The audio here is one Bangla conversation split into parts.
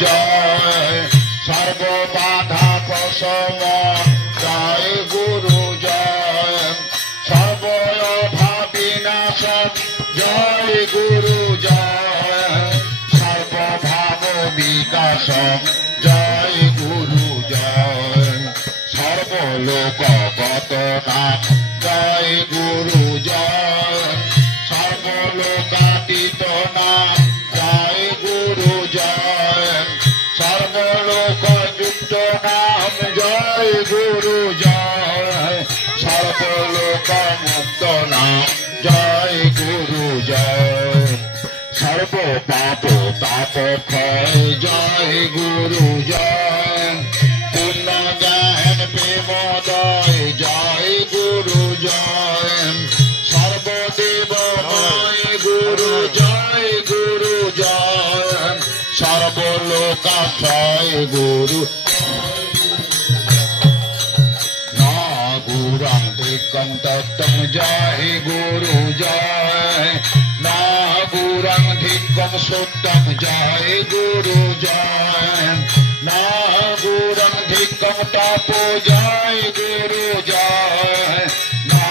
জয় সর্ববাধা প্রশম জয় গুরু জয় সর্বভাবিনাশম জয় গুরু জয় সর্বভাব বিকাশম জয় গুরু জয় সর্বলোকগত নাম জয় গুরু জয় সর্বলোকাতীত নাম জয় গুরু জয় সর্বলোকযুক্ত নাম জয় গুরু জয় সর্বলোকমুক্ত নাম জয় গুরু জয় সর্ব পাপ তাপ ক্ষয় জয় গুরু জয় পূর্ণ জ্ঞান প্রেমোদয় জয় গুরু জয় সর্বদেবময় গুরু জয় গুরু জয় সর্বলোকাশ্রয় গুরু না গুরং ধিক্কং তত্ত্বং জয় গুরু জয় না গুরং ধিক্কং সত্যং জয় গুরু জয় না গুরং ধিক্কং তপো জয় গুরু জয় না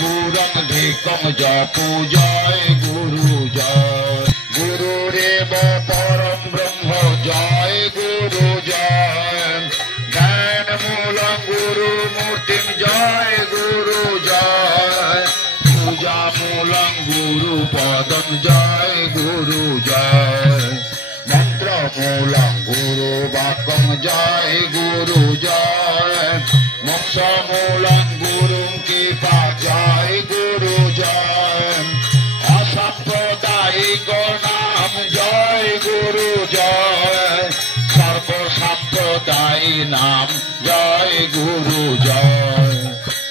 গুরং ধিক্কং জপো জয় গুরু জয় গুরুরেব পরম ব্রহ্ম জয় গুরু জয় জ্ঞান মূলং গুরু মূর্তিম জয় গুরু জয় পূজা মূলং গুরু পদম জয় গুরু জয় মন্ত্র মূলং গুরু বাক্যং জয় গুরু জয় মোক্ষ মূলং গুরু কৃপা জয় গুরু জয় অসাম্প্রদায়িক নাম জয় গুরু জয় সর্বসাম্প্রদায়ী নাম জয় গুরু জয়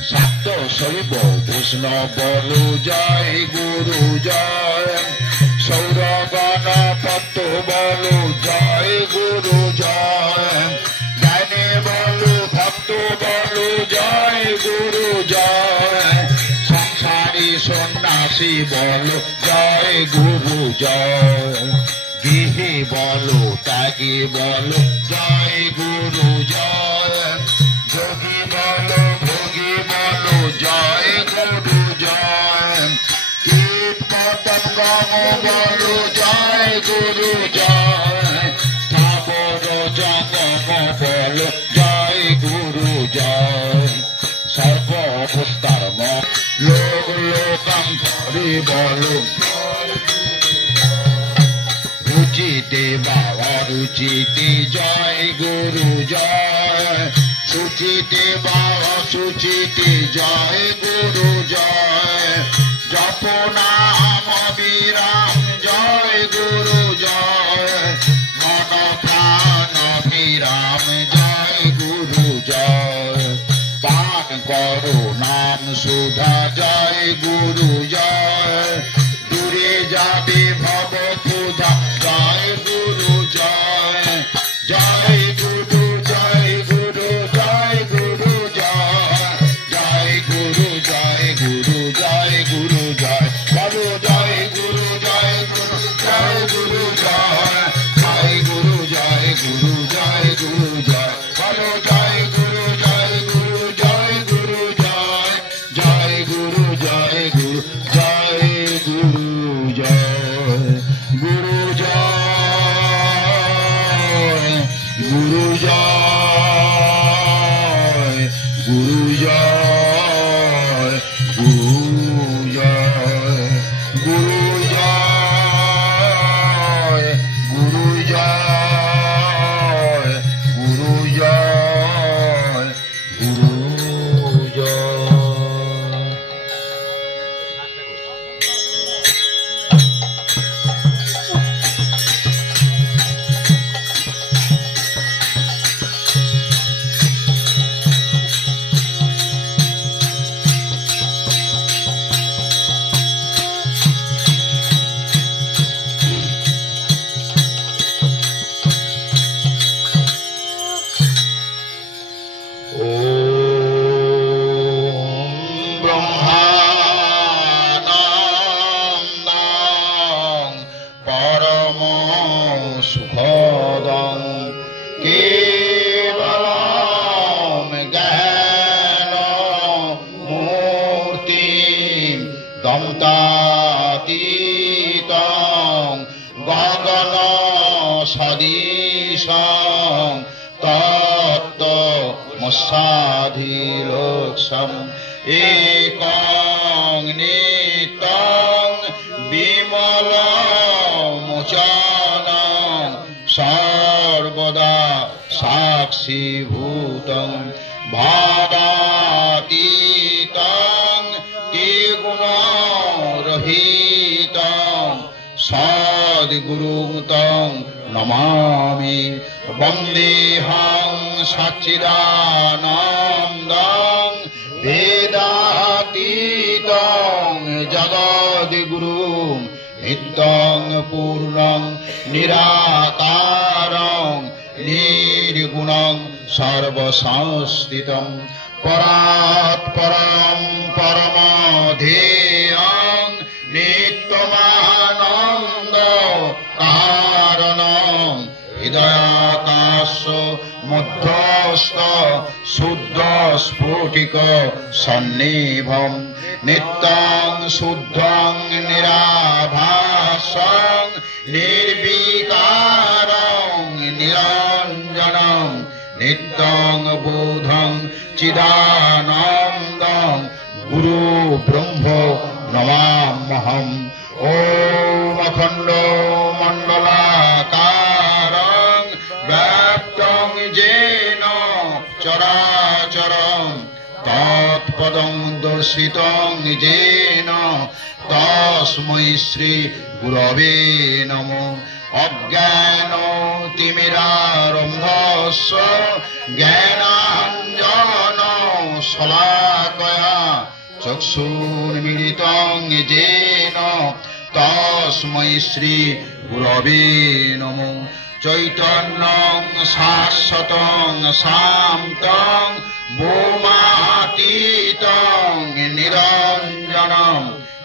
সত্য শৈব বৈষ্ণব বলো জয় গুরু জয় সৌরগণ পত্ত বলো জয় গুরু জয় জ্ঞানী বলো ভক্ত বলো জয় গুরু জয় সংসারী সন্ন্যাসী বলো জয় গুরু জয় গৃহী বলো ত্যাগী বলো জয় গুরু জয় যোগী বলো ভোগী বলো জয় গুরু জয় কীট পতঙ্গ বলো জয় গুরু জয় স্থাবর জঙ্গম বলো জয় গুরু জয় সর্ব অবস্থার লোক লোকান্তরে বলো রুচিতে বাবা রুচিতে জয় গুরু জয় সুচিতে বাবা সুচিতে জয় গুরু জয় জপ নাম বিরাম জয় গুরু জয় মন প্রাণ বিরাম জয় গুরু জয় পান করো নাম সুধা জয় গুরু জয় দূরে যাবে ভব ক্ষুধা জয় গুরু জয় জয় গুরু জয় গুরু জয় গুরু জয় জয় গুরু জয় গুরু জয় গুরু জয় বলো জয় গুরু জয় গুরু জয় গুরু জয় জয় গুরু জয় গুরু জয় গুরু জয় বলো জয় গুরু জয় গুরু জয় গুরু জয় জয় গুরু জয় গুরু জয় গুরু জয় গুরু জয় গুরু জয় গুরু জয় গুরু জয় গুরু জয় গুরু জয় গুরু জয় গুরু জয় সদং কেবলম জ্ঞান মূর্তি দন্তাতীতং গগন সদৃশং তত্ত্বমস্যাধিলক্ষ্যম একং নিত্যং বিমলমোচনং সর্বদা সাক্ষীভূতং ভাবাতীতং ত্রিগুণরহিতং সদ্গুরুং তং নমামি বন্দেহং সচ্চিদানন্দং বেদাতীতং জগদ্গুরুং নিত্যং পূর্ণং নিরাকারং নির্গুণং সর্বসংস্থিতং পরাৎপরং পরমধেয়ং নিত্যমানন্দ কারণং হৃদয়াকাশ মধ্যস্থ শুদ্ধ স্ফুটিক সন্নিভম নিত্যং শুদ্ধং নিরাভাসং নির্বিকারং নিরঞ্জনং নিত্যং বোধং চিদানন্দং গুরু ব্রহ্ম নমাম্যহম। ওম অখণ্ড মণ্ডলাকারং ব্যাপ্তং যেন চরাচরং তৎপদং দর্শিতং যেন তস্मै শ্রী গুরবে নমঃ। অজ্ঞান তিমিরারন্ধস্য জ্ঞানাঞ্জন শলাকয়া চক্ষুর্মিলিতং যেন তস্मै শ্রী গুরবে নমঃ। চৈতন্যং শাশ্বতং শান্তং বোমাতীতং নিরঞ্জনং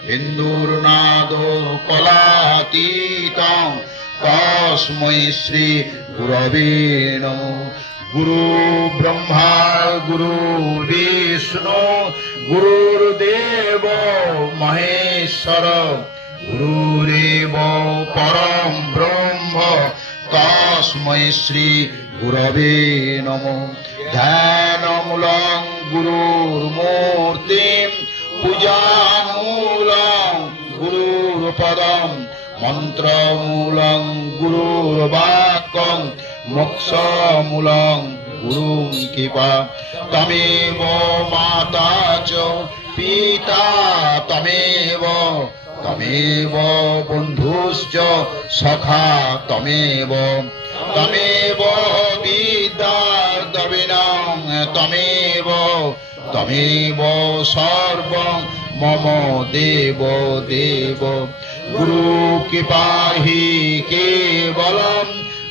বিন্দুর্নাদ কলাতীতং তস্मै শ্রী গুরবে নমঃ। গুরু ব্রহ্মা গুরু বিষ্ণু গুরুর্দেব মহেশ্বর গুরুরেব পরম ব্রহ্ম তস্मै শ্রী গুরবে নমঃ। ধ্যানমূলং গুরুর্মূর্তিম পূজামূলং গুরুর্পদম মন্ত্রমূলং গুরুর্বাক্যং মোক্ষমূলং গুরুং কৃপা। তমেব মাতা চ পিতা তমেব তমেব বন্ধুশ্চ সখা তমেব তমেব বিদ্যার্থবিনাং তমেব তমেব সর্বং মম দেব দেব। গুরু কৃপাহি কেবলম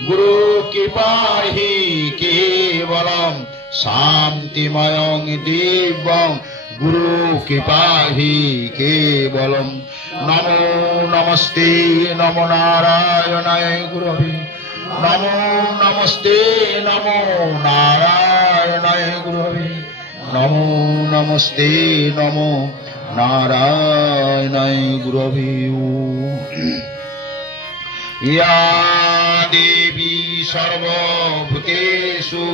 গুরু কৃপাহি কেবলম শান্তিময়ং দিব্যং গুরু কৃপাহি কেবলম। নমো নমস্তে নমো নারায়ণায় গুরবে নমো নমস্তে নমো নারায়ণায় গুরবে নমো নমস্তে নমো নারায়ণায় গুরবে। ইয়া দেবী সর্বভূতেষু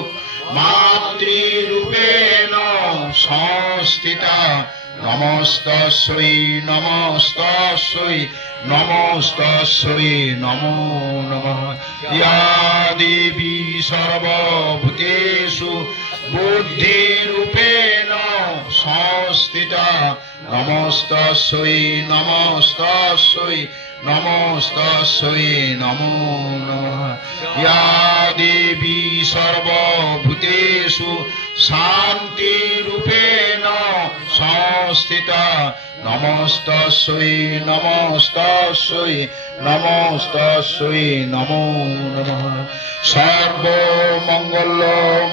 মাতৃরূপেণ সংস্থিতা নমস্তস্যৈ নমস্তস্যৈ নমস্তস্যৈ নমো নমঃ। ইয়া দেবী সর্বভূতেষু বুদ্ধিরূপেণ সংস্থিতা নমস্তস্যৈ নমস্তস্যৈ নমস্তস্যৈ নমো নমঃ। ইয়া দেবী সর্বভূতেষু শান্তিরূপেণ সংস্থিতা নমস্তস্যৈ নমস্তস্যৈ নমস্তস্যৈ নমো নমঃ। সর্বমঙ্গল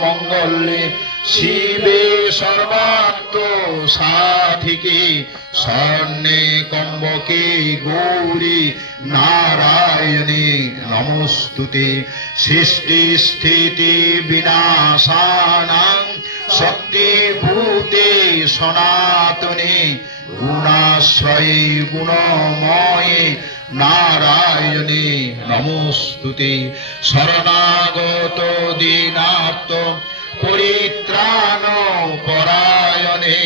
মঙ্গলে শিবে सर्वात्म साधिके स्वर्णे कम्बके गौरी नारायणे नमोस्तुते सृष्टि स्थिति विनाशानां शक्तिभूते सनातने गुणाश्रये गुणमये नारायणे नमोस्तुते शरणागत दीनार्त परित्राण परायणे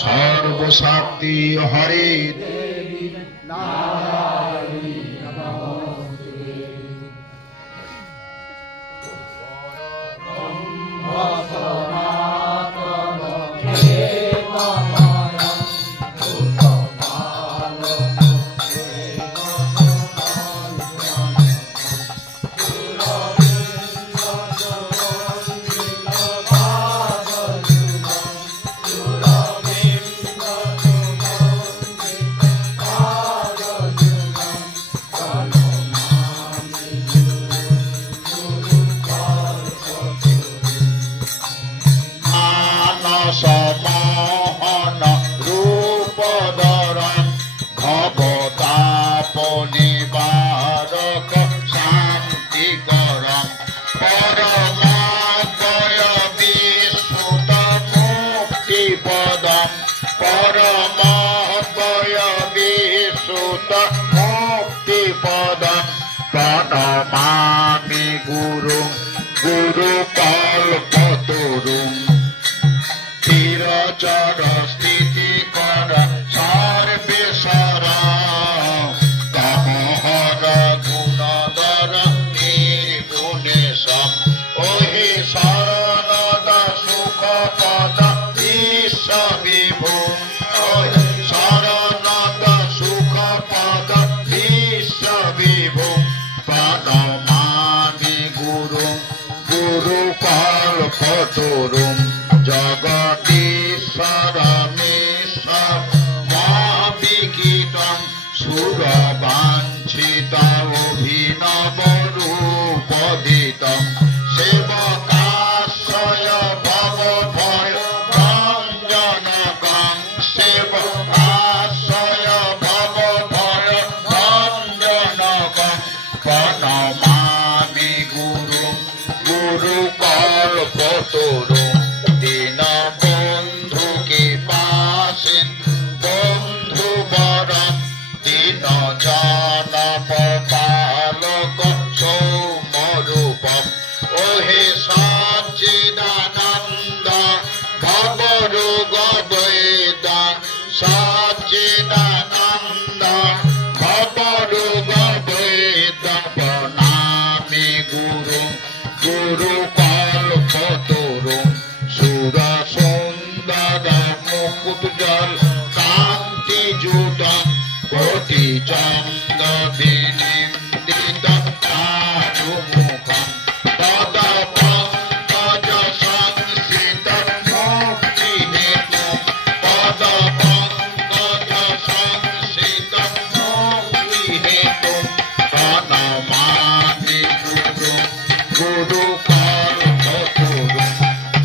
सर्वशक्ति हरे देवी नारायणी नमोस्तुते प्रणमामि गुरुं गुरुकल्पतरुं चिरचर स्थितिकर सर्वेश्वरा तमोहर गुणधर निर्गुणेशम् ओहि शरणद सुखपद विश्वविभुं ओहि शरणद सुखपद विश्वविभुं प्रणमामि गुरुं गुरुकल्पतरुं जगदीश्वरमीश्वर माविकीतं सुरवाञ्छिताभिनवरूपदितं सेवकाश्रय भवभय भञ्जनकं सेवकाश्रय भवभय भञ्जनकं प्रणमामि गुरुं गुरुकल्पतरुं दीनबन्धु कृपासिं बन्धुवरं दीनजनपपालक सौम्यरूपम् ओहे सच्चिदानन्द भवरोगभेद सच्चिदानन्द भवरोगभेद प्रणमामि गुरुं गुरुकल्पतरुं सुरसुन्दर मुकुटजल कान्तियुतं कोटिचन्द्रविनिन्दितं चारुमुखं तदपङ्कजसंश्रितं मुक्तिहेतुं तदपङ्कजसंश्रितं मुक्तिहेतुं प्रणमामि गुरुं गुरुकल्पतरुं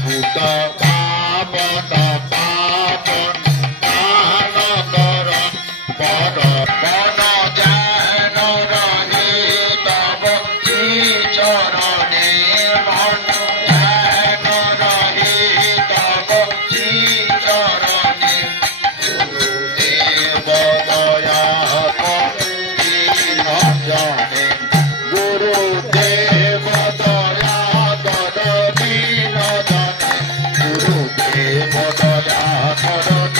भूतपावन पावन दानकरं मन ध्यान रहे तव श्रीचरणे मन ध्यान रहे तव श्रीचरणे गुरुदेव दया दीन जने गुरुदेव दया दीन जने गुरुदेव दया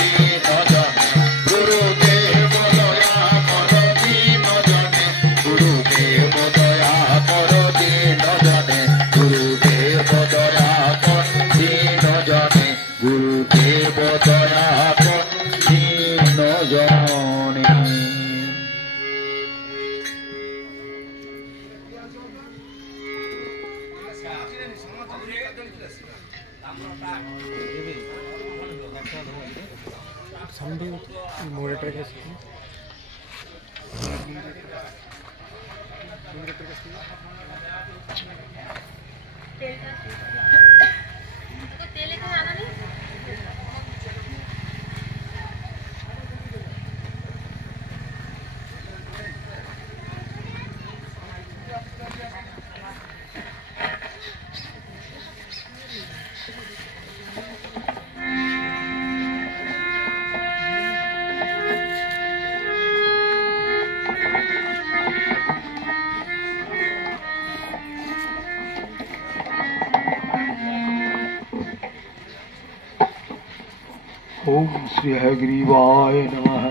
दीन जने गुरुदेव दया दीन जने गुरुदेव दया दीन जने गुरुदेव दया दीन जने गुरुदेव दया दीन जने Sunday moderator के तेल का आना नहीं ओम श्री हयग्रीवाय नमः।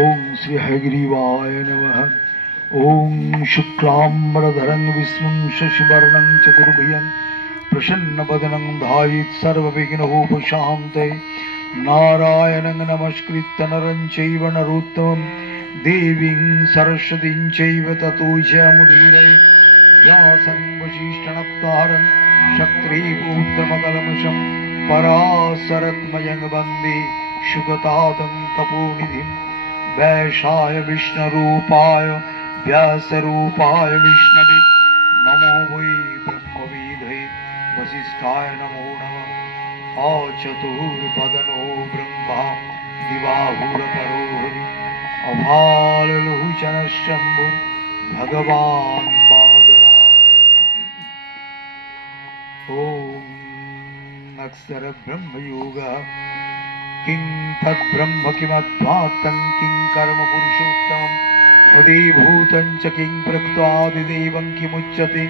ओम श्री हयग्रीवाय नमः। ओम शुक्लांबरधरं विष्णुं शशिवर्णं चतुर्भुजं प्रसन्नवदनं ध्यायेत् सर्वविघ्नोपशान्तये। नारायणं नमस्कृत्य नरं चैव नरोत्तमं देवीं सरस्वतीं चैव ततो जयमुदीरये। व्यासं वसिष्ठनप्तारं शक्तिपूत्रमकल्मषं पराशरत्मयं वन्दे सुगतातं तपोनिधिं। वैशाय विष्णुरूपाय व्यासरूपाय विष्णवे नमो वै ब्रह्मविदे वसिष्ठाय नमो नमः। अचतुर्वदनो ब्रह्मा दिवाहुरपरो हरिः अभाललोचनशम्भुः भगवान् बादरायणः। ॐ अक्षरब्रह्मयोगः किं तद्ब्रह्म किमध्यात्मं किं कर्म पुरुषोत्तमम् अधीभूतं च किं प्रक्त्वादिदेवं किमुच्यते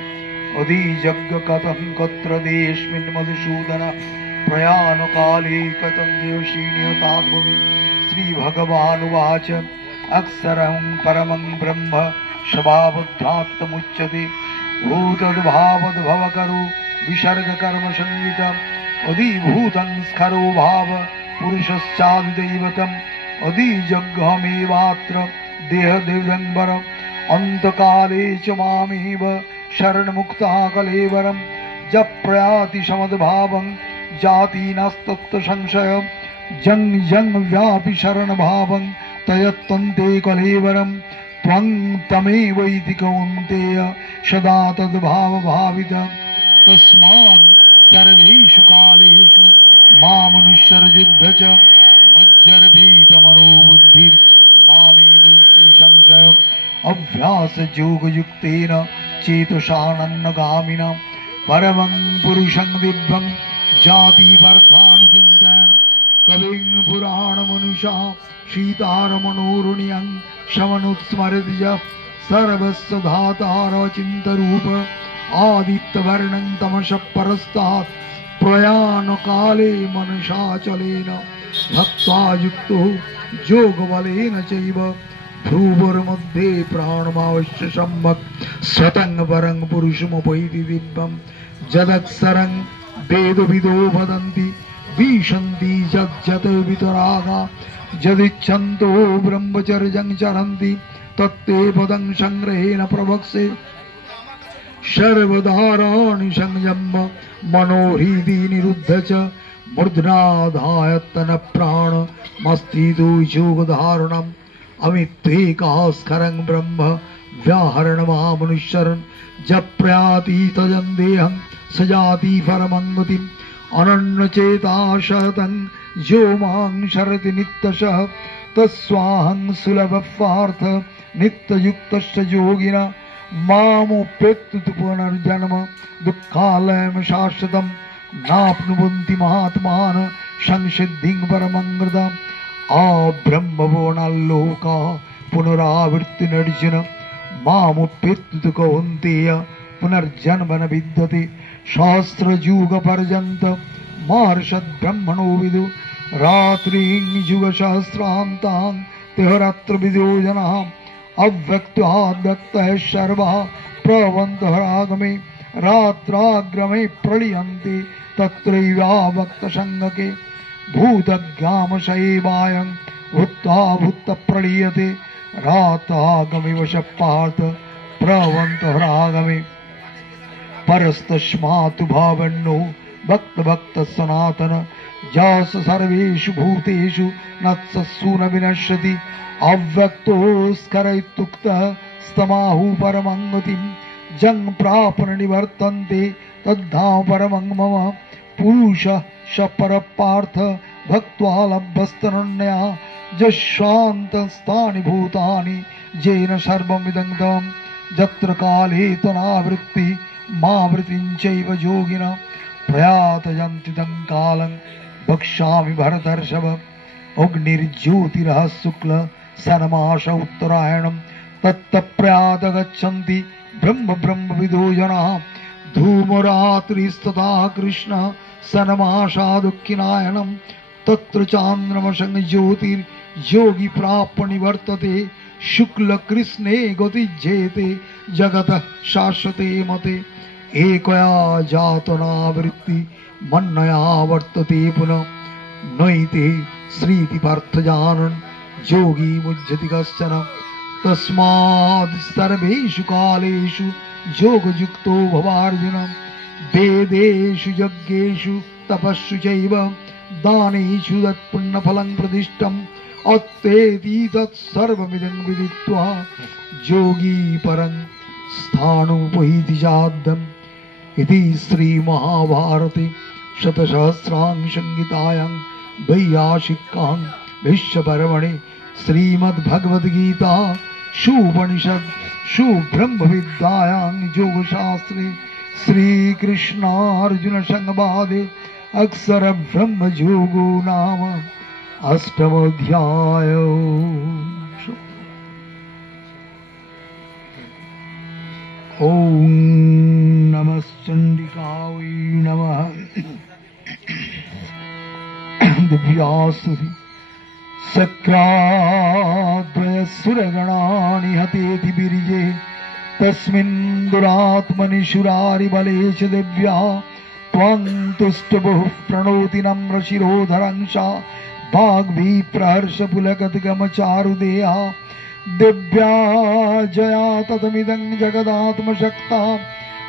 अधीजज्ञ कथं कत्र देस्मिन् मधुसूदन प्रयाणकाले कथं देवशीनियताद्भुवि। श्रीभगवानुवाच अक्षरं परमं ब्रह्म स्वभावध्यात्तमुच्यते भूतद्भावद्भवकरो विसर्गकर्मसंज्ञितम् अधीभूतं स्खरो भाव पुरुषश्चादिदैवतम् अधीजग्हमेवात्र देहदेवंबरम् अन्तकाले च मामेव शरणमुक्तः कलेवरम् जप्रयाति समद्भावं जातीनास्तत्र संशयम् जं जं व्यापि शरणभावं तयत्तन्ते कलेवरम् त्वं तमेवैति कौन्तेय सदा तद्भावभावितम्। तस्मात् सर्वेषु कालेषु मामनुसृज्य च मज्जर्भीतमनोबुद्धिर्मामेवैषि संशयम्। अभ्यासयोगयुक्तेन चेतसानन्नगामिना परमं पुरुषं दिव्यं जातिवर्थानि चिन्तयन् कविं पुराणमनुषा सीतारमणोरुण्यं शमनुत्स्मरति च सर्वस्य धातारचिन्तरूप आदित्यवर्णं तमसः परस्तात् प्रयाणकाले मनसाचलेन भक्त्वा युक्तो योगबलेन चैव भ्रूवरमध्ये प्राणमावश्य सम्यक् स्वतं परं पुरुषमुपैति दिव्यं जदक्षरं वेदविदो वदन्ति विशन्ति यज्जत वितरागा यदिच्छन्तो ब्रह्मचर्यं चरन्ति तत्ते पदं संग्रहेण प्रवक्ष्ये। सर्वधाराणि संयम्य मनोहृदि निरुद्ध च मूर्ध्नाधायत्तन प्राणमस्थितो योगधारणम् अमित्वेकास्करं ब्रह्म व्याहरणमामनुष्यरन् जप्रयातीतजं देहं सजाति परमं गतिम् अनन्यचेता शतं यो मां शरति नित्यशः तस्वाहं सुलभपार्थ नित्ययुक्तस्य योगिना मामुपेत्तु पुनर्जन्म दुःखालयं शाश्वतं नाप्नुवन्ति महात्मानः संसिद्धिं परमं गतम्। ब्रह्मभुवनाल्लोका पुनरावृत्तिर्जुन मामुपेत्तु कौन्तेय पुनर्जन्म न विद्यते। सहस्रयुगपर्यन्तं महर्षद्ब्रह्मणो विदु रात्रिं युगसहस्रान्तां तिहरात्र विदो जनाः अव्यक्ताद्व्यक्तः सर्वः प्रभवन्तः रागमे रात्राग्रमे प्रलीयन्ते तत्रैवाव्यक्तसंज्ञके भूतग्रामशैवायं भूत्वा भूतप्रलीयते रातागमे वशपार्थ प्रभवन्तः रागमे परस्तस्मात् भावन्नो भक्त भक्त सनातन जास सर्वेषु भूतेषु नत्सु न विनश्यति अव्यक्तोस्करैत्युक्तः स्तमाहु परमं गतिम् जं प्रापन निवर्तन्ते तद्धाम परमं मम पुरुषः स परपार्थ भक्त्वा लभ्यस्तनन्यः जशान्तस्तानि भूतानि येन सर्वमिदं तम् यत्र काले तनावृत्ति मावृतिं चैव योगिनः प्रयातयन्ति तं कालं वक्ष्यामि भरतर्षभ अग्निर्ज्योतिरः शुक्ल सनमास उत्तरायणं तत्तप्रयात गच्छन्ति ब्रह्म ब्रह्मविदो जनाः धूमरात्रिस्तथा कृष्ण सनमाशा दुःखिनायनं तत्र चान्द्रमसं ज्योतिर्योगी प्राप्य निवर्तते शुक्ल कृष्णे गतिज्येते जगतः शाश्वते मते एकया जातनावृत्ति मन्नया वर्तते पुनः नैते श्रीति पार्थजानन् योगी मुह्यति कश्चन तस्माद् सर्वेषु कालेषु योगयुक्तो भवार्जुन वेदेषु यज्ञेषु तपस्सु चैव दानेषु तत्पुण्यफलं प्रतिष्ठम् अत्तेति तत्सर्वमिदं विदित्वा योगी परं स्थाणुपैति चाद्यम् इति श्रीमहाभारते शतसहस्रां संहितायां वैयासिकां भीष्मपर्वणि श्रीमद्भगवद्गीता शुपनिषद शुब्रह्मविद्यायां योगशास्त्रे श्रीकृष्णार्जुन संवादे अक्षर ब्रह्मयोगो नाम अष्टमोऽध्याय। ओम नमश्चंडिकायै नमः। दिव्यास्तुति सक्राद्वयसुरगणानि हतेति बिरिजे तस्मिन् दुरात्मनि शुरारिबले च दिव्या त्वं तुष्टबहुः प्रणोति नम्रशिरोधरंसा वाग्भिप्रहर्षपुलकद्गमचारुदेहा दिव्या जया ततमिदं जगदात्मशक्ता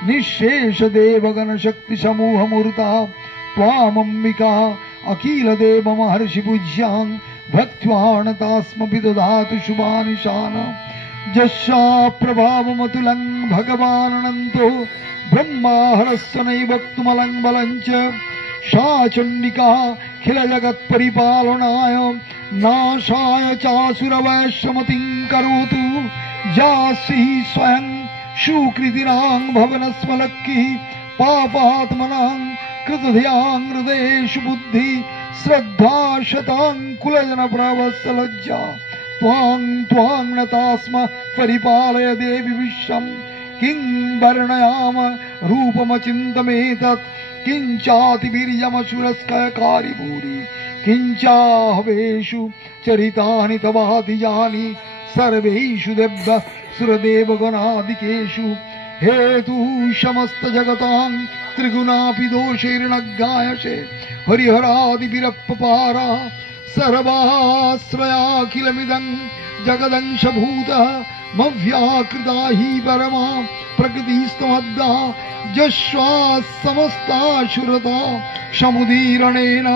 निःशेषदेवगणशक्तिसमूहमूर्ता त्वामम्बिका अखिलदेवमहर्षिपूज्यां भक्त्यानतास्मभि ददातु शुभानिशान यस्या प्रभावमतुलं भगवानन्तो ब्रह्माहरस्य नैव वक्तुमलं बलं च सा चण्डिका खिल जगत्परिपालनाय नाशाय चासुरवैश्यमतिं करोतु यासि स्वयं सुकृतिनां भवनस्मलक्किः पापात्मनां कृतधियां हृदयेषु बुद्धि श्रद्धा शतां कुलजनप्रवत्सलज्जा त्वां त्वां नतास्म परिपालय देवि विश्वं किं वर्णयाम रूपमचिन्तमेतत् किञ्चातिवीर्यमसुरस्कयकारि भूरि किञ्चाहवेषु चरितानि तवाधिजानि सर्वेषु देव सुरदेवगणादिकेषु हेतु समस्त जगतां त्रिगुणापि दोषैर्न गायसे हरिहरादिभिरपपारा सर्वाश्रयाखिलमिदं जगदंशभूतः मव्याकृता हि परमा प्रकृतिस्तमद्दा यस्या समस्ताशुरता समुदीरणेन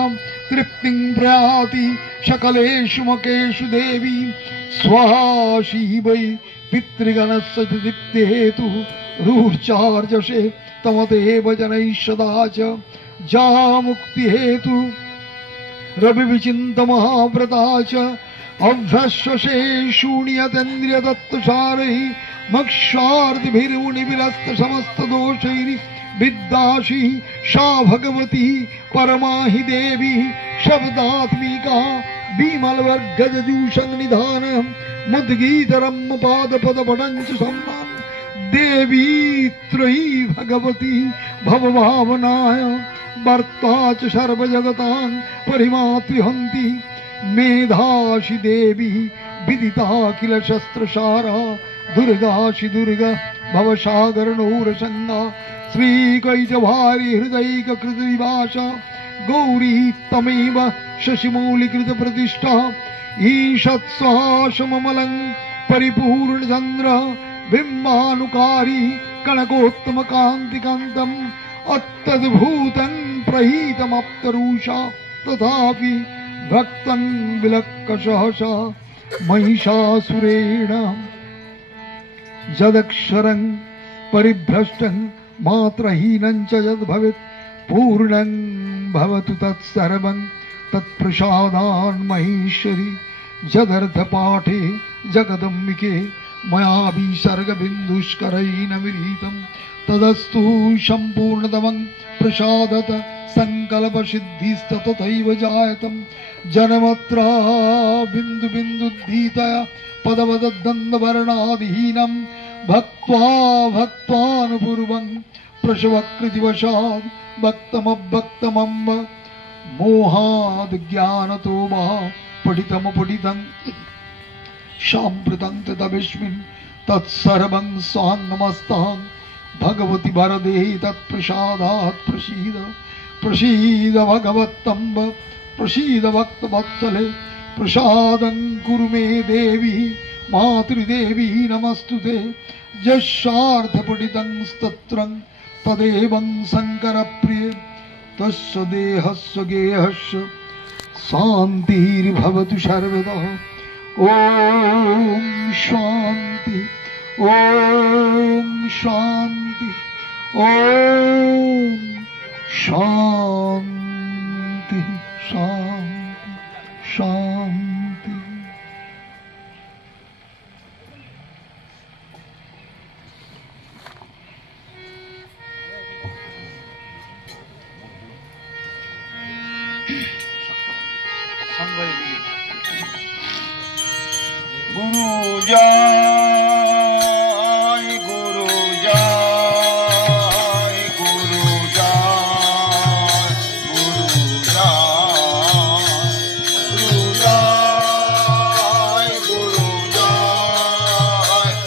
तृप्तिं प्रयाति सकलेषु मकेषु देवी स्वाशी वै पितृगणस्य तृप्ति हेतु रूर्चार्जसे तमदेव जनैः सदा च जा मुक्ति हेतु रविविचिन्त महाव्रता च अभ्यश्वसे शून्यतेन्द्रियदत्तसारैः मक्षार्तिभिर्मुनिविलस्त समस्तदोषैर्विद्याशी सा भगवती परमा हि देवी शब्दात्मिका विमलवर्गजूषन्निधान मुद्गीतरम्म पादपदपटञ्च सम्मान देवी त्रयी भगवती भवभावनाय वर्ता च सर्वजगतां परिमातृहन्ति मेधाशि देवी विदिताखिल शस्त्रसारा दुर्गाशि दुर्गा भवसागरनूरसंगा श्रीकैटभारी हृदयैककृतविभाषा गौरी तमेव शशिमौलिकृतप्रतिष्ठा ईषत्स्वाशममलं परिपूर्णचन्द्र बिम्बानुकारी कनकोत्तमकान्तिकान्तम् अत्यद्भुतं प्रहीतमप्तरूषा तथापि भक्तं विलक्कसहसा महिषासुरेण यदक्षरं परिभ्रष्टं मात्रहीनं च यद्भवेत् पूर्णं भवतु तत्सर्वं तत्प्रसादान् महेश्वरि यदर्थपाठे जगदम्बिके मया विसर्गबिन्दुष्करेण विरहितं तदस्तु सम्पूर्णतमं प्रसादत संकल्पसिद्धिस्ततैव जायतं जनमत्रा बिन्दु बिन्दुद्धीतया पदवदद्दन्दवर्णादिहीनं भक्त्वा भक्त्वानुपूर्वं प्रसवकृतिवशात् भक्तमभक्तमम्ब मोहाद्ज्ञानतो वा पठितमपठितं साम्प्रतं तदविस्मिन् तत्सर्वं साङ्गमस्तां भगवति वरदेहि तत्प्रसादात् प्रसीद प्रसीद भगवत्तम्ब प्रसीद भक्तवत्सले प्रसादं कुरु मे देवी मातृदेवी नमस्तुते यस्यार्थपठितं स्तोत्रं तदेवं शङ्करप्रिय तस्य देहस्य गेहस्य शान्तिर्भवतु सर्वदा। ओम शांति ओम शांति ओम शांति शांति शांति। गुरु जय गुरु जय गुरु जय गुरु जय गुरु जय गुरु जय गुरु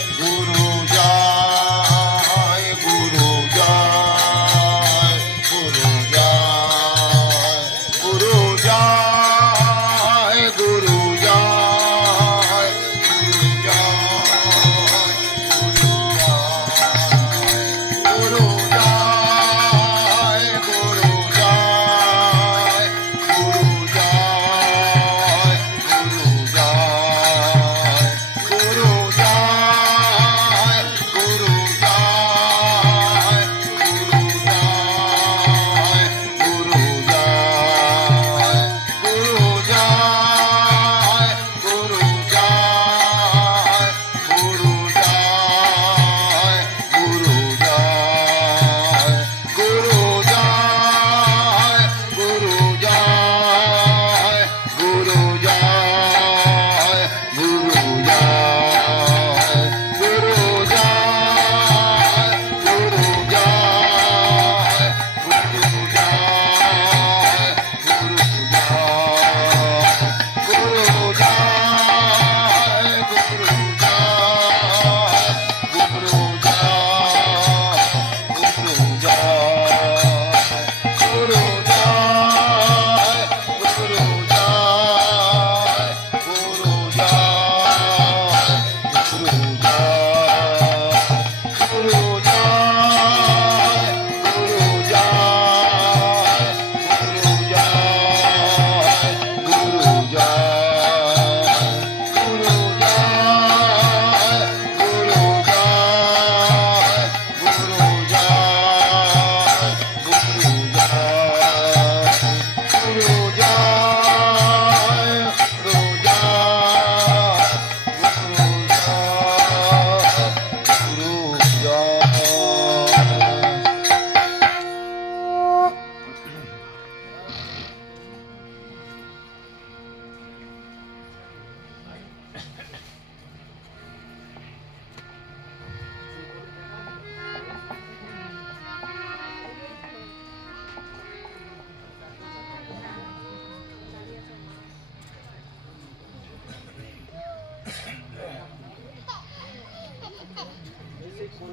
जय गुरु जय गुरु जय गुरु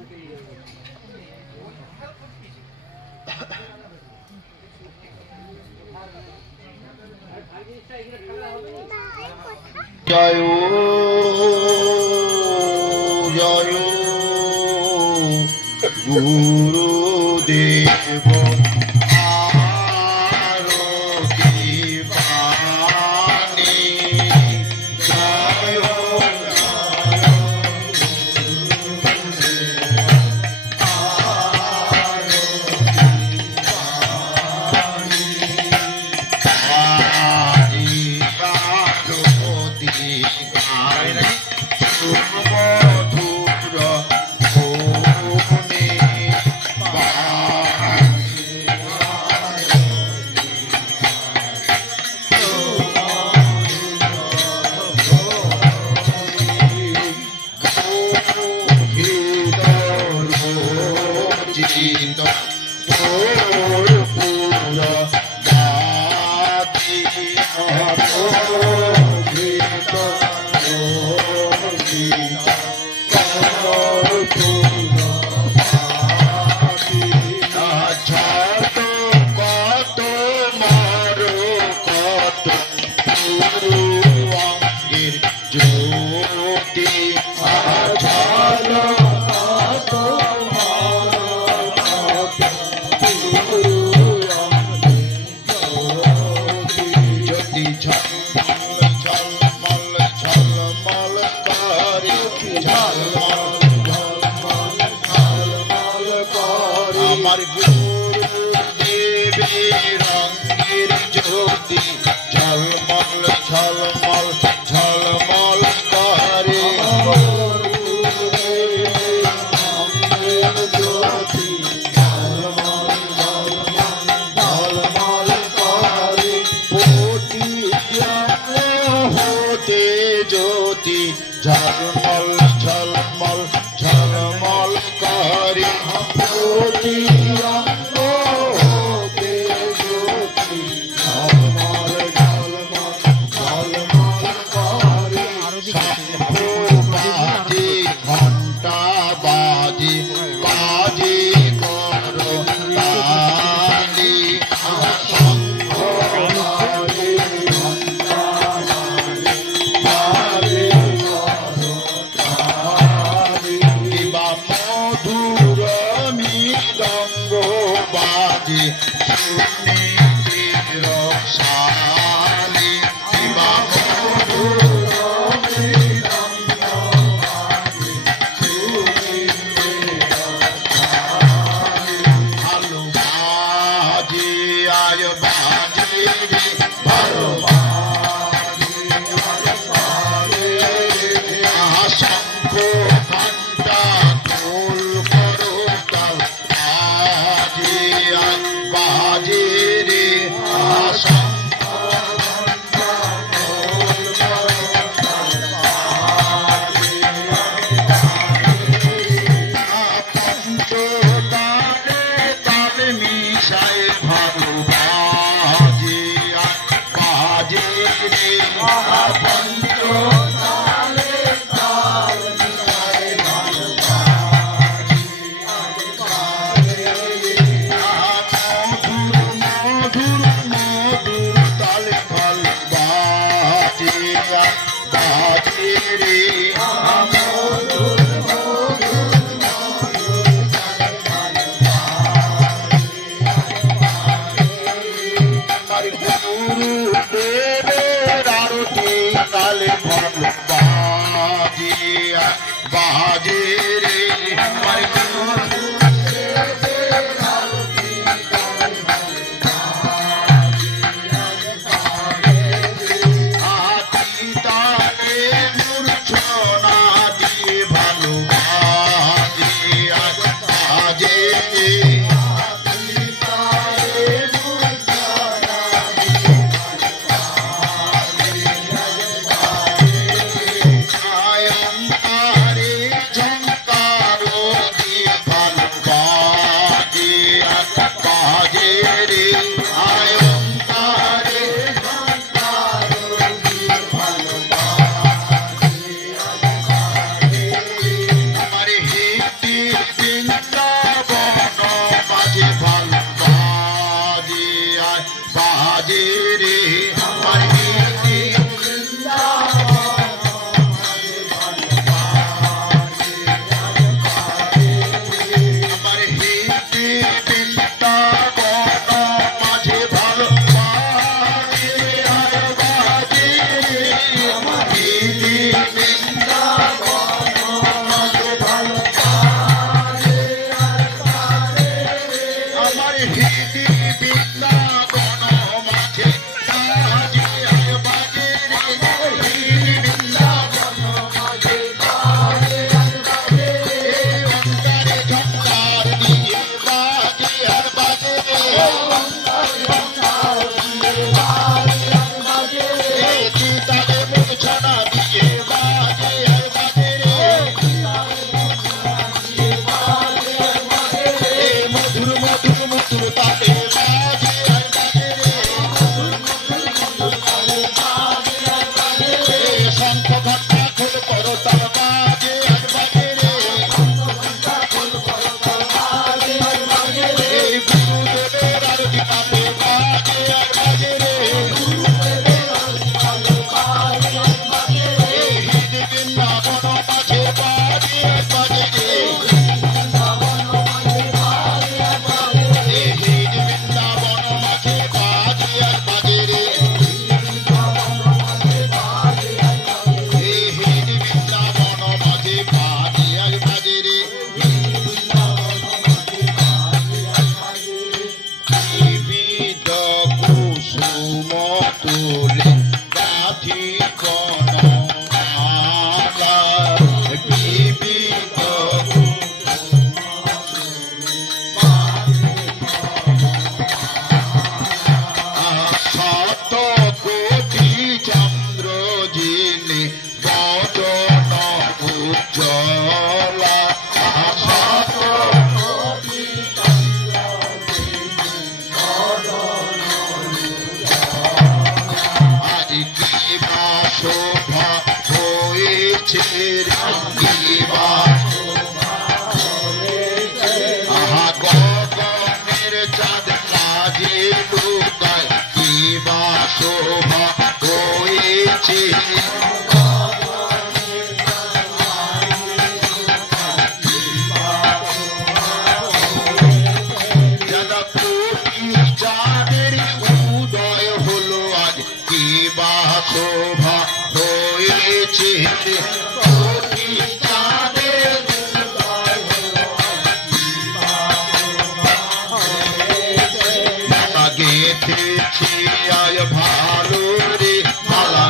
जय जय गुरुदेव ঝলমল ঝলমল করে হতে জ্যোতি ঝলমল ঝলমল ঝলমল করে হতে জ্যোতি ঝলমল ঝলমল ঝলমল করে শঙ্খ বাজে ঘণ্টা বাজে বাজে করো তালি শঙ্খ বাজে ঘণ্টা বাজে করো তালি কিবা মধুর মৃদঙ্গ বাজে সুনীতির রসালি কিবা মধুর মৃদঙ্গ বাজে সুনীতির রসালি ভালো বাজে আয় বাজে রে ভালো বাজে আয় বাজে রে শঙ্খ ঘণ্টা ঢোল করো তাল বাজে আয় বাজে রে শঙ্খ ঘণ্টা ঢোল করো তাল বাজে পঞ্চতালে তাল মিশায় ভালো বাজে আয় বাজে রে পঞ্চতালে তাল মিশায় ভালো বাজে আয় বাজে রে মধুর মধুর তালে ভাল বাজে আয় বাজে রে মধুর মধুর মধুর তালে ভাল বাজে গুরু দেবের আরতি তালে ভাল বাজে আয় বাজে রে আমার গুরু দেবের আরতি তালে ভাল বাজে আয় বাজে রে হাতি তালে মূর্ছনা দিয়ে ভালো বাজে আয় বাজে রে হাতি তালে মূর্ছনা দিয়ে ভালো বাজে আয় বাজে রে আয়ঙ্কারে ঝঙ্কার দিয়ে ভালো যিনি বদন উজ্জ্বলা আদি কিবা শোভা হয়েছে কিবা আহা গগনের চাঁদ কাজে লুকায় কিবা শোভা হয়েছে যাদা কোটি চাঁদের উদয় হলো আজ কিবা শোভা হয়েছে কোটি চাঁদের মালা গেঁথেছি আয় ভালো রে মালা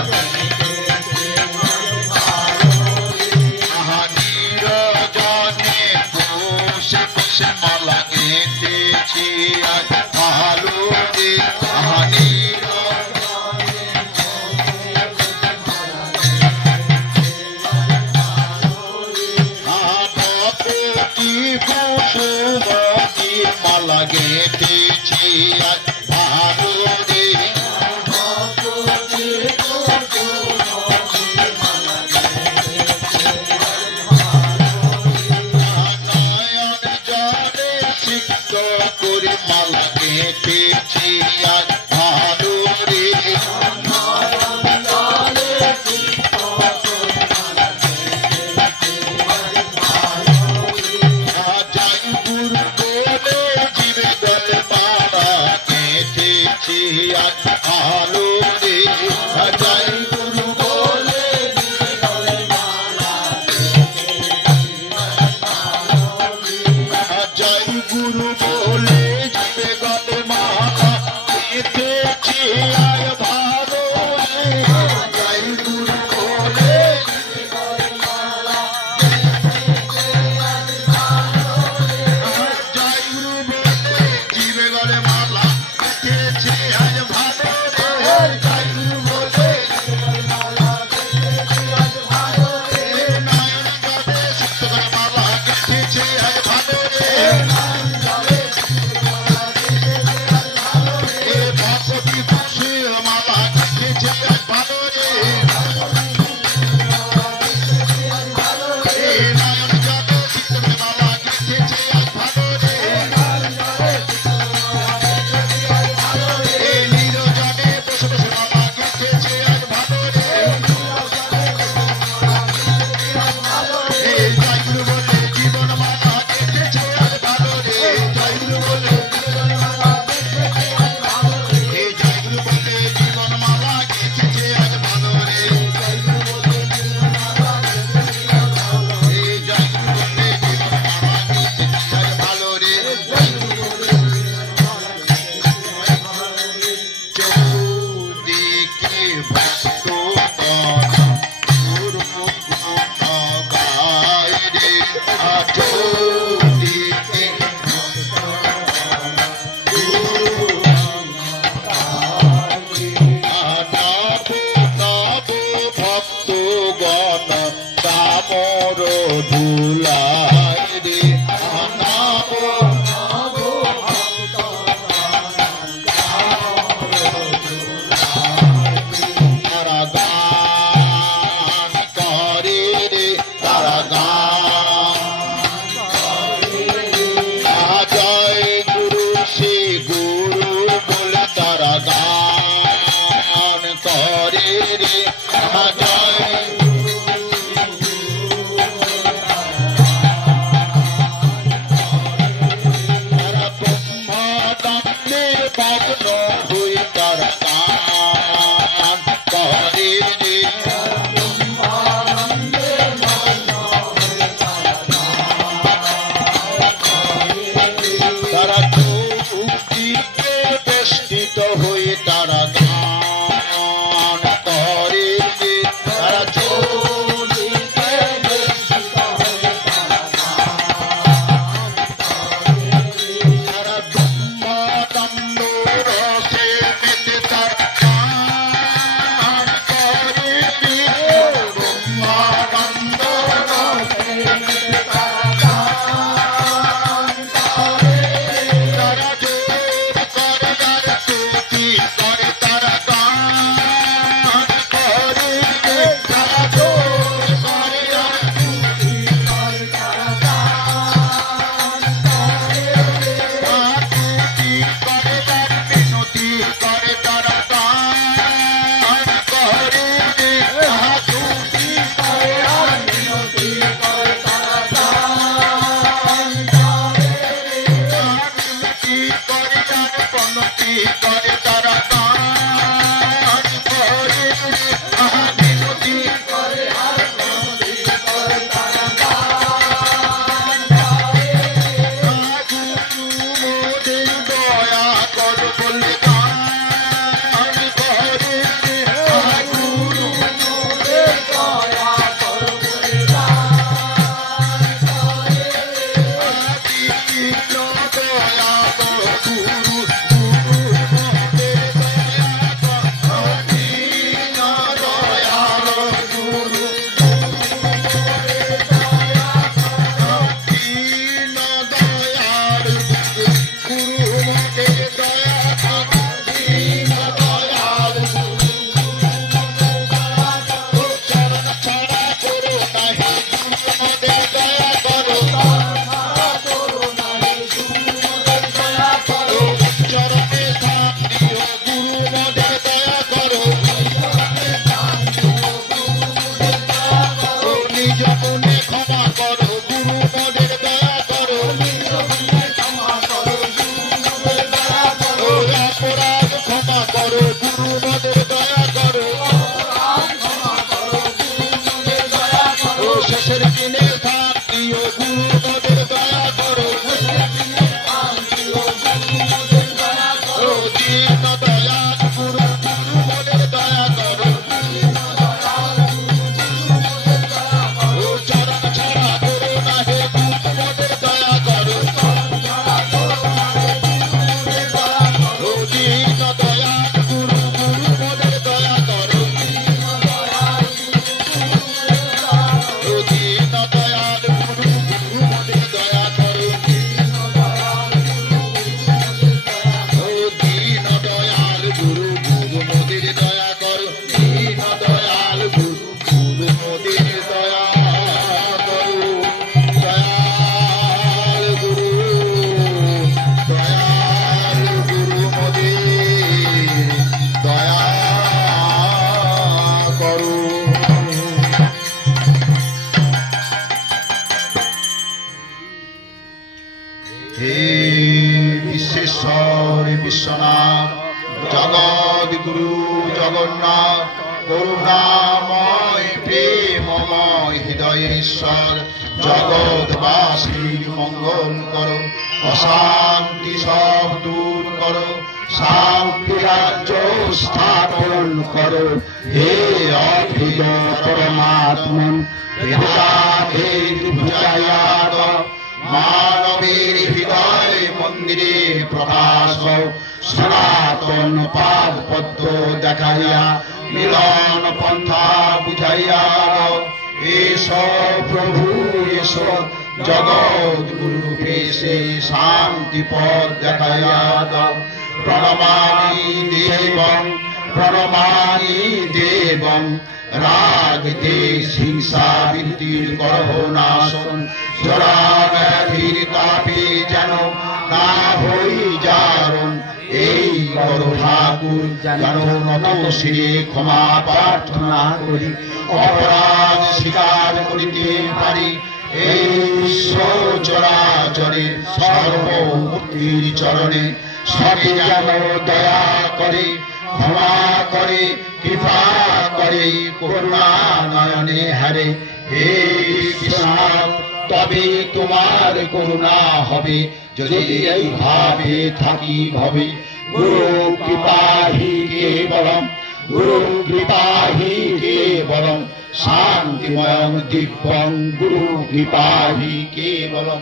আহা নিরজনে বসে বসে মালা গেঁথেছি আয় ভালো রে আহা নিরজনে করুণাময় প্রেমময় হৃদয়েশ্বর জগৎবাসীর মঙ্গল করো, অশান্তি সব দূর করো, শান্তি রাজ্য স্থাপন করো। হে অভিদ পরমাত্মন ভেদাভেদ বুঝাইয়াদ, মানবের হৃদয় মন্দিরে প্রকাশ, সনাতন পাদ পদ্ম দেখাইয়া মিলন পন্থা বুঝাইয়া দাও। এসো প্রভু এসো জগৎ গুরু পেশে শান্তি পথ দেখাইয়া দাও। প্রণমামি দেবং প্রণমামি দেবং, রাগ দেশ হিংসা বৃত্তির করহ নাশন, জরা ব্যাধির তাপে যেন না হই জারণ। এই করো ঠাকুর যেন নত শিরে ক্ষমা প্রার্থনা করি, অপরাধ স্বীকার করিতে পারি। এই বিশ্ব চরাচরের সর্বমূর্তির চরণে সবে যেন দয়া করে, ক্ষমা করে, কৃপা করে, করুণা নয়নে হারে। হে কৃষ্ণনাথ, তবে তোমার করুণা হবে যদি এই ভাবে থাকি ভবে। গুরু কৃপা হি কেবলম, গুরু কৃপা হি কেবলম, শান্তিময়ং দিব্যং গুরু কৃপা হি কেবলম।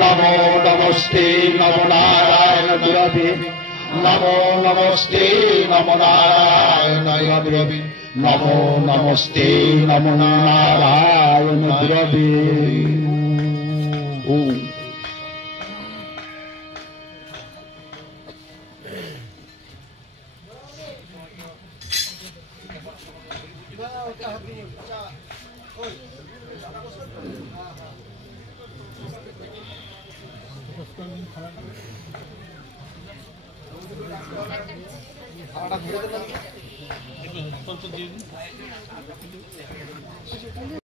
নমো নমস্তে নমো নারায়ণ গুরবে, নমো নমস্তে নমো নারায়ণ গুরবে, নমো নমস্তে নমো নারায়ণ গুরবে। ওম। ভাড়াটা ধরে দেবেন।